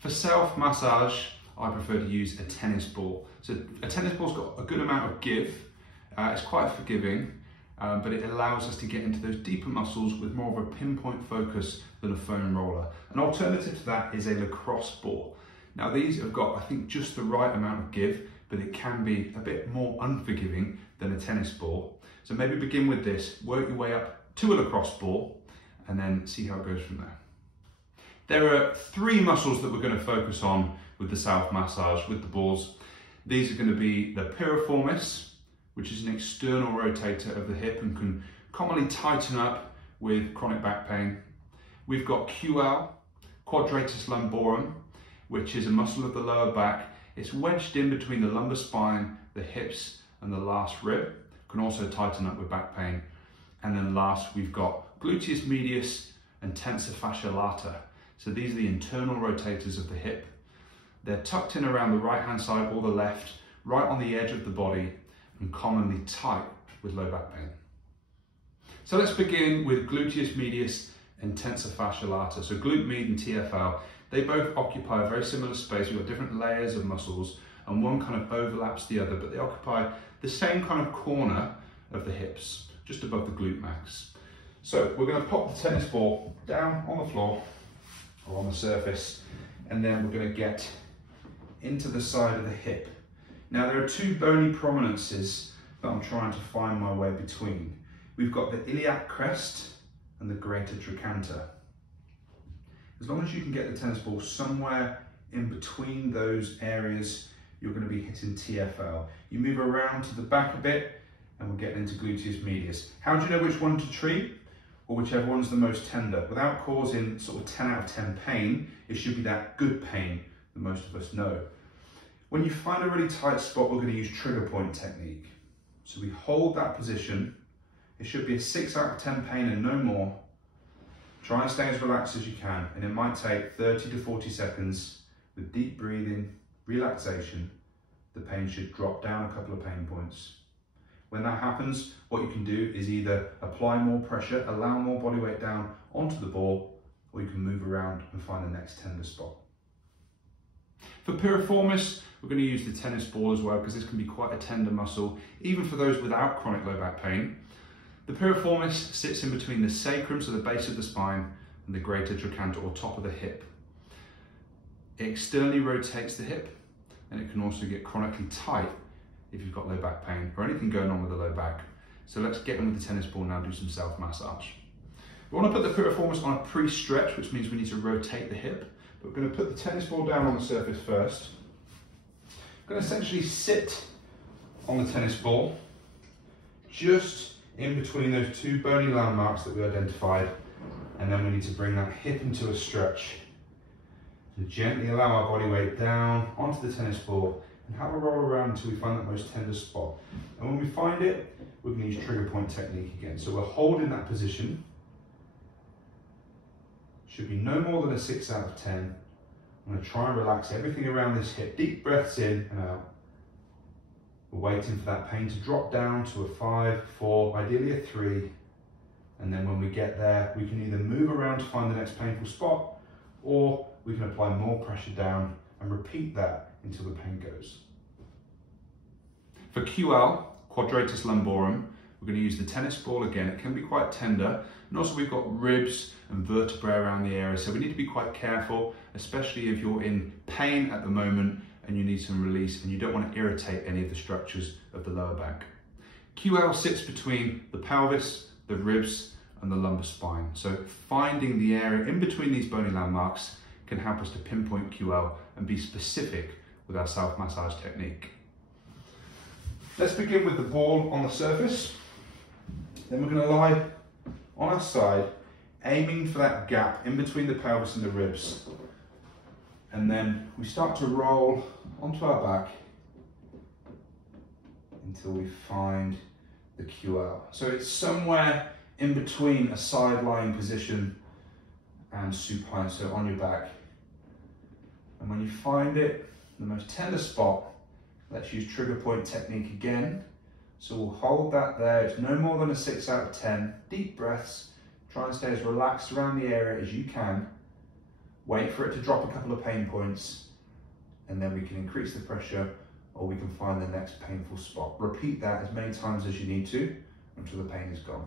For self-massage, I prefer to use a tennis ball. So a tennis ball's got a good amount of give. It's quite forgiving, but it allows us to get into those deeper muscles with more of a pinpoint focus than a foam roller. An alternative to that is a lacrosse ball. Now these have got, I think, just the right amount of give, but it can be a bit more unforgiving than a tennis ball. So maybe begin with this, work your way up to a lacrosse ball, and then see how it goes from there. There are 3 muscles that we're going to focus on with the self-massage, with the balls. These are going to be the piriformis, which is an external rotator of the hip and can commonly tighten up with chronic back pain. We've got QL, quadratus lumborum, which is a muscle of the lower back. It's wedged in between the lumbar spine, the hips, and the last rib. Can also tighten up with back pain. And then last, we've got gluteus medius and tensor fascia lata. So these are the internal rotators of the hip. They're tucked in around the right-hand side or the left, right on the edge of the body, and commonly tight with low back pain. So let's begin with gluteus medius and tensor fascia lata. So glute med and TFL, they both occupy a very similar space. We've got different layers of muscles, and one kind of overlaps the other, but they occupy the same kind of corner of the hips, just above the glute max. So we're going to pop the tennis ball down on the floor or on the surface, and then we're going to get into the side of the hip. Now there are 2 bony prominences that I'm trying to find my way between. We've got the iliac crest and the greater trochanter. As long as you can get the tennis ball somewhere in between those areas, you're going to be hitting TFL. You move around to the back a bit and we're getting into gluteus medius. How do you know which one to treat? Or whichever one's the most tender. Without causing sort of 10 out of 10 pain, it should be that good pain that most of us know. When you find a really tight spot, we're going to use trigger point technique. So we hold that position. It should be a 6 out of 10 pain and no more. Try and stay as relaxed as you can, and it might take 30 to 40 seconds with deep breathing, relaxation. The pain should drop down a couple of pain points. When that happens, what you can do is either apply more pressure, allow more body weight down onto the ball, or you can move around and find the next tender spot. For piriformis, we're going to use the tennis ball as well, because this can be quite a tender muscle, even for those without chronic low back pain. The piriformis sits in between the sacrum, so the base of the spine, and the greater trochanter, or top of the hip. It externally rotates the hip, and it can also get chronically tight if you've got low back pain or anything going on with the low back. So let's get in with the tennis ball now and do some self-massage. We want to put the piriformis on a pre-stretch, which means we need to rotate the hip. But we're going to put the tennis ball down on the surface first. I'm going to essentially sit on the tennis ball, just in between those 2 bony landmarks that we identified, and then we need to bring that hip into a stretch. So gently allow our body weight down onto the tennis ball and have a roll around until we find that most tender spot. And when we find it, we're going to use trigger point technique again. So we're holding that position. Should be no more than a 6 out of 10. I'm going to try and relax everything around this hip. Deep breaths in and out. We're waiting for that pain to drop down to a 5, 4, ideally a 3. And then when we get there, we can either move around to find the next painful spot, or we can apply more pressure down and repeat that until the pain goes. For QL, quadratus lumborum, we're going to use the tennis ball again. It can be quite tender, and also we've got ribs and vertebrae around the area, so we need to be quite careful, especially if you're in pain at the moment and you need some release and you don't want to irritate any of the structures of the lower back. QL sits between the pelvis, the ribs, and the lumbar spine. So finding the area in between these bony landmarks can help us to pinpoint QL and be specific with our self-massage technique. Let's begin with the ball on the surface. Then we're going to lie on our side, aiming for that gap in between the pelvis and the ribs. And then we start to roll onto our back until we find the QL. So it's somewhere in between a side lying position and supine, so on your back. And when you find it, the most tender spot, let's use trigger point technique again. So we'll hold that there. It's no more than a 6 out of 10. Deep breaths. Try and stay as relaxed around the area as you can. Wait for it to drop a couple of pain points, and then we can increase the pressure, or we can find the next painful spot. Repeat that as many times as you need to until the pain is gone.